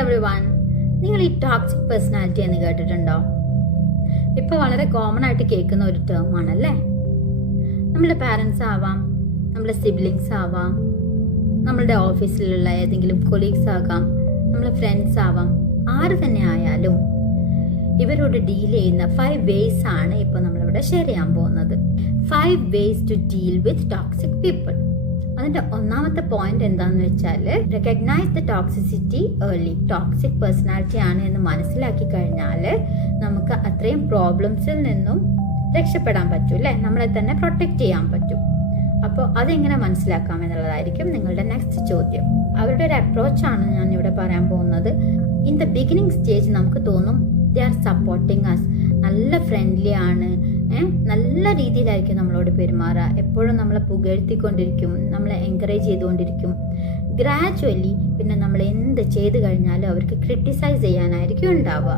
Every one, നിങ്ങൾ ഈ toxic personality എന്ന് കേട്ടിട്ടുണ്ടോ? ഇപ്പോൾ വളരെ കോമൺ ആയിട്ട് കേൾക്കുന്ന ഒരു ടേം ആണല്ലേ. നമ്മുടെ പാരൻസ് ആവാം, നമ്മുടെ സിബ്ലിങ്സ് ആവാം, നമ്മളുടെ ഓഫീസിലുള്ള ഏതെങ്കിലും കൊളീഗ്സ് ആകാം, നമ്മുടെ ഫ്രണ്ട്സ് ആവാം, ആര് തന്നെ ആയാലും ഇവരോട് ഡീൽ ചെയ്യുന്ന 5 ways ആണ് ഇപ്പോൾ നമ്മളിവിടെ ഷെയർ ചെയ്യാൻ പോകുന്നത്. 5 ways to deal with toxic people. അതിന്റെ ഒന്നാമത്തെ പോയിന്റ് എന്താണെന്ന് വെച്ചാൽ, recognise the toxicity early. Toxic personality ആണ് എന്ന് മനസ്സിലാക്കി കഴിഞ്ഞാൽ നമുക്ക് അത്രയും പ്രോബ്ലംസിൽ നിന്നും രക്ഷപ്പെടാൻ പറ്റും അല്ലേ, നമ്മളെ തന്നെ പ്രൊട്ടക്ട് ചെയ്യാൻ പറ്റും. അപ്പോൾ അതെങ്ങനെ മനസ്സിലാക്കാം എന്നുള്ളതായിരിക്കും നിങ്ങളുടെ നെക്സ്റ്റ് ചോദ്യം. അവരുടെ ഒരു അപ്രോച്ചാണ് ഞാൻ ഇവിടെ പറയാൻ പോകുന്നത്. ഇൻ ദ ബിഗിനിങ് സ്റ്റേജ് നമുക്ക് തോന്നും ദേ ആർ സപ്പോർട്ടിങ് അസ്, നല്ല ഫ്രണ്ട്ലി ആണ്, നല്ല രീതിയിലായിരിക്കും നമ്മളോട് പെരുമാറുക, എപ്പോഴും നമ്മളെ പുകഴ്ത്തിക്കൊണ്ടിരിക്കും, നമ്മളെ എൻകറേജ് ചെയ്തുകൊണ്ടിരിക്കും. ഗ്രാജുവലി പിന്നെ നമ്മൾ എന്ത് ചെയ്ത് കഴിഞ്ഞാലും അവർക്ക് ക്രിട്ടിസൈസ് ചെയ്യാനായിരിക്കും ഉണ്ടാവുക.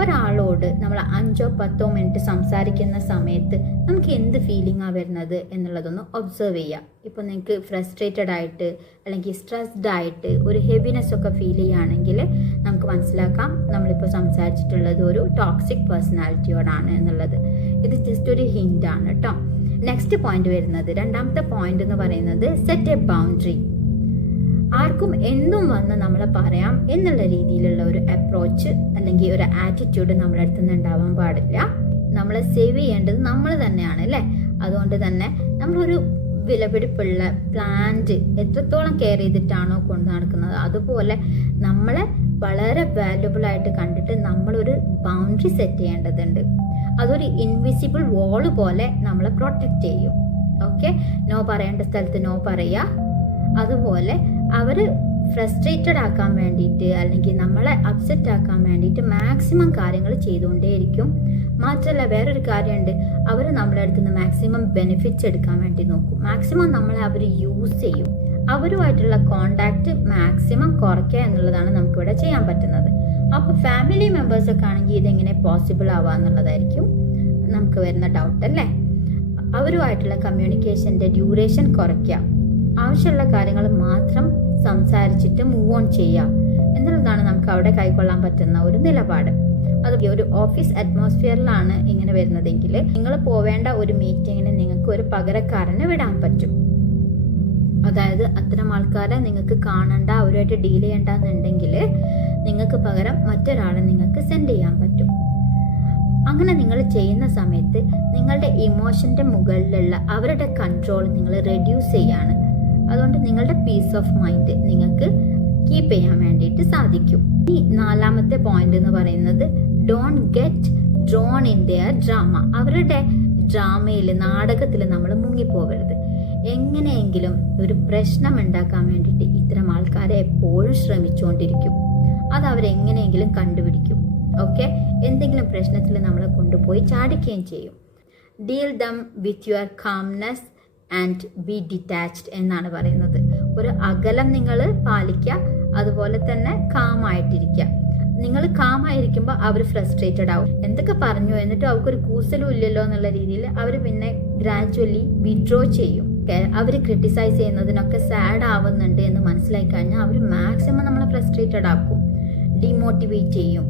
ഒരാളോട് നമ്മൾ 5-10 മിനിറ്റ് സംസാരിക്കുന്ന സമയത്ത് നമുക്ക് എന്ത് ഫീലിംഗാണ് വരുന്നത് എന്നുള്ളതൊന്ന് ഒബ്സർവ് ചെയ്യുക. ഇപ്പോൾ നിങ്ങൾക്ക് ഫ്രസ്ട്രേറ്റഡ് ആയിട്ട് അല്ലെങ്കിൽ സ്ട്രെസ്ഡ് ആയിട്ട് ഒരു ഹെവിനെസ് ഒക്കെ ഫീൽ ചെയ്യുകയാണെങ്കിൽ നമുക്ക് മനസ്സിലാക്കാം നമ്മളിപ്പോൾ സംസാരിച്ചിട്ടുള്ളത് ഒരു ടോക്സിക് പേഴ്സണാലിറ്റിയോടാണ് എന്നുള്ളത്. ഇത് ജസ്റ്റ് ഒരു ഹിന്റ് ആണ് കേട്ടോ. നെക്സ്റ്റ് പോയിന്റ് വരുന്നത്, രണ്ടാമത്തെ പോയിന്റ് എന്ന് പറയുന്നത്, സെറ്റ് എ ബൗണ്ടറി. ആർക്കും എന്തും വന്ന് നമ്മളെ പറയാം എന്നുള്ള രീതിയിലുള്ള ഒരു അപ്രോച്ച് അല്ലെങ്കിൽ ഒരു ആറ്റിറ്റ്യൂഡ് നമ്മുടെ അടുത്ത് നിന്ന് ഉണ്ടാവാൻ പാടില്ല. നമ്മളെ സേവ് ചെയ്യേണ്ടത് നമ്മൾ തന്നെയാണ് അല്ലേ. അതുകൊണ്ട് തന്നെ നമ്മളൊരു വിലപിടിപ്പുള്ള പ്ലാന്റ് എത്രത്തോളം കെയർ ചെയ്തിട്ടാണോ കൊണ്ടു നടക്കുന്നത് അതുപോലെ നമ്മളെ വളരെ വാല്യുബിൾ ആയിട്ട് കണ്ടിട്ട് നമ്മളൊരു ബൗണ്ടറി സെറ്റ് ചെയ്യേണ്ടതുണ്ട്. അതൊരു ഇൻവിസിബിൾ വാള് പോലെ നമ്മളെ പ്രൊട്ടക്റ്റ് ചെയ്യും. ഓക്കെ, നോ പറയേണ്ട സ്ഥലത്ത് നോ പറയുക. അതുപോലെ അവർ ഫ്രസ്ട്രേറ്റഡ് ആക്കാൻ വേണ്ടിയിട്ട് അല്ലെങ്കിൽ നമ്മളെ അപ്സെറ്റ് ആക്കാൻ വേണ്ടിയിട്ട് മാക്സിമം കാര്യങ്ങൾ ചെയ്തുകൊണ്ടേയിരിക്കും. മാത്രമല്ല വേറൊരു കാര്യമുണ്ട്, അവർ നമ്മളെ അടുത്ത് നിന്ന് മാക്സിമം ബെനിഫിറ്റ്സ് എടുക്കാൻ വേണ്ടി നോക്കും. മാക്സിമം നമ്മളെ അവർ യൂസ് ചെയ്യും. അവരുമായിട്ടുള്ള കോണ്ടാക്ട് മാക്സിമം കുറയ്ക്കുക എന്നുള്ളതാണ് നമുക്കിവിടെ ചെയ്യാൻ പറ്റുന്നത്. അപ്പോൾ ഫാമിലി മെമ്പേഴ്സൊക്കെ ആണെങ്കിൽ ഇതെങ്ങനെ പോസിബിൾ ആവുക എന്നുള്ളതായിരിക്കും നമുക്ക് വരുന്ന ഡൗട്ട് അല്ലേ. അവരുമായിട്ടുള്ള കമ്മ്യൂണിക്കേഷൻ്റെ ഡ്യൂറേഷൻ കുറയ്ക്കുക, ആവശ്യമുള്ള കാര്യങ്ങൾ മാത്രം സംസാരിച്ചിട്ട് മൂവ് ഓൺ ചെയ്യുക എന്നുള്ളതാണ് നമുക്ക് അവിടെ കൈക്കൊള്ളാൻ പറ്റുന്ന ഒരു നിലപാട്. അത് ഒരു ഓഫീസ് അറ്റ്മോസ്ഫിയറിലാണ് ഇങ്ങനെ വരുന്നതെങ്കിൽ നിങ്ങൾ പോവേണ്ട ഒരു മീറ്റിങ്ങിന് നിങ്ങൾക്ക് ഒരു പകരക്കാരനെ വിടാൻ പറ്റും. അതായത് അത്തരം ആൾക്കാരെ നിങ്ങൾക്ക് കാണണ്ട, അവരുമായിട്ട് ഡീൽ ചെയ്യണ്ടെന്നുണ്ടെങ്കിൽ നിങ്ങൾക്ക് പകരം മറ്റൊരാളെ നിങ്ങൾക്ക് സെൻഡ് ചെയ്യാൻ പറ്റും. അങ്ങനെ നിങ്ങൾ ചെയ്യുന്ന സമയത്ത് നിങ്ങളുടെ ഇമോഷന്റെ മുകളിലുള്ള അവരുടെ കൺട്രോൾ നിങ്ങൾ റെഡ്യൂസ് ചെയ്യാണ്. അതുകൊണ്ട് നിങ്ങളുടെ പീസ് ഓഫ് മൈൻഡ് നിങ്ങൾക്ക് കീപ്പ് ചെയ്യാൻ വേണ്ടിയിട്ട് സാധിക്കും. ഈ നാലാമത്തെ പോയിന്റ് എന്ന് പറയുന്നത്, don't get drone in there drama. അവരുടെ ഡ്രാമയിൽ, നാടകത്തിൽ നമ്മൾ മുങ്ങിപ്പോകരുത്. എങ്ങനെയെങ്കിലും ഒരു പ്രശ്നം ഉണ്ടാക്കാൻ വേണ്ടിയിട്ട് ഇത്തരം ആൾക്കാരെ എപ്പോഴും ശ്രമിച്ചുകൊണ്ടിരിക്കും. അത് അവരെങ്ങനെയെങ്കിലും കണ്ടുപിടിക്കും. ഓക്കെ, എന്തെങ്കിലും പ്രശ്നത്തിൽ നമ്മളെ കൊണ്ടുപോയി ചാടിക്കുകയും ചെയ്യും. Deal dum with your calmness and B detached എന്നാണ് പറയുന്നത്. ഒരു അകലം നിങ്ങൾ പാലിക്കുക, അതുപോലെ തന്നെ കാമായിട്ടിരിക്കുക. നിങ്ങൾ കാമായിരിക്കുമ്പോൾ അവർ ഫ്രസ്ട്രേറ്റഡ് ആവും. എന്തൊക്കെ പറഞ്ഞു എന്നിട്ട് അവർക്കൊരു കൂസലും ഇല്ലല്ലോ എന്നുള്ള രീതിയിൽ അവർ പിന്നെ ഗ്രാജുവലി വിഡ്രോ ചെയ്യും. അവർ ക്രിട്ടിസൈസ് ചെയ്യുന്നതിനൊക്കെ സാഡ് ആവുന്നുണ്ട് എന്ന് മനസ്സിലാക്കി കഴിഞ്ഞാൽ അവർ മാക്സിമം നമ്മളെ ഫ്രസ്ട്രേറ്റഡ് ആക്കും, ഡിമോട്ടിവേറ്റ് ചെയ്യും.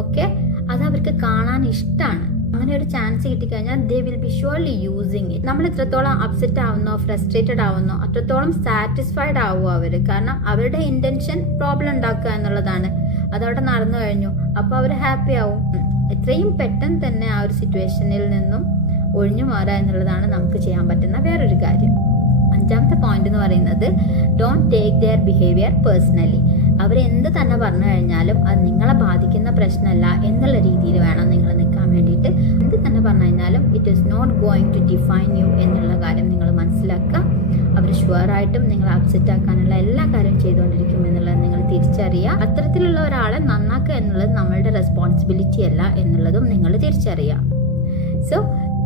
ഓക്കെ, അത് അവർക്ക് കാണാൻ ഇഷ്ടമാണ്. അങ്ങനെ ഒരു ചാൻസ് കിട്ടിക്കഴിഞ്ഞാൽ they will be surely using it. നമ്മൾ എത്രത്തോളം അപ്സെറ്റ് ആവുന്നോ ഫ്രസ്ട്രേറ്റഡ് ആവുന്നോ അത്രത്തോളം സാറ്റിസ്ഫൈഡ് ആവുമോ അവർ. കാരണം അവരുടെ ഇന്റൻഷൻ പ്രോബ്ലം ഉണ്ടാക്കുക എന്നുള്ളതാണ്. അതവിടെ നടന്നു കഴിഞ്ഞു, അപ്പോൾ അവർ ഹാപ്പി ആവും. എത്രയും പെട്ടെന്ന് തന്നെ ആ ഒരു സിറ്റുവേഷനിൽ നിന്നും ഒഴിഞ്ഞു മാറുക എന്നുള്ളതാണ് നമുക്ക് ചെയ്യാൻ പറ്റുന്ന വേറൊരു കാര്യം. അഞ്ചാമത്തെ പോയിന്റ് എന്ന് പറയുന്നത്, don't take their behaviour personally. അവരെന്ത് തന്നെ പറഞ്ഞു കഴിഞ്ഞാലും അത് നിങ്ങളെ ബാധിക്കുന്ന പ്രശ്നമല്ല എന്നുള്ള രീതിയിൽ വേണം നിങ്ങൾ നിൽക്കാൻ വേണ്ടിയിട്ട്. എന്ത് തന്നെ പറഞ്ഞു കഴിഞ്ഞാലും it is not going to define you എന്നുള്ള കാര്യം നിങ്ങൾ മനസ്സിലാക്കുക. അവർ ഷുവറായിട്ടും നിങ്ങൾ അപ്സെറ്റ് ആക്കാനുള്ള എല്ലാ കാര്യവും ചെയ്തുകൊണ്ടിരിക്കും എന്നുള്ളത് നിങ്ങൾ തിരിച്ചറിയുക. അത്തരത്തിലുള്ള ഒരാളെ നന്നാക്കുക എന്നുള്ളത് നമ്മളുടെ റെസ്പോൺസിബിലിറ്റി അല്ല എന്നുള്ളതും നിങ്ങൾ തിരിച്ചറിയുക. സോ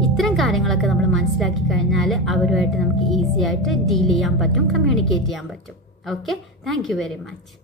ഇത്തരം കാര്യങ്ങളൊക്കെ നമ്മൾ മനസ്സിലാക്കി കഴിഞ്ഞാൽ അവരുമായിട്ട് നമുക്ക് ഈസി ആയിട്ട് ഡീൽ ചെയ്യാൻ പറ്റും, കമ്മ്യൂണിക്കേറ്റ് ചെയ്യാൻ പറ്റും. Okay, thank you very much.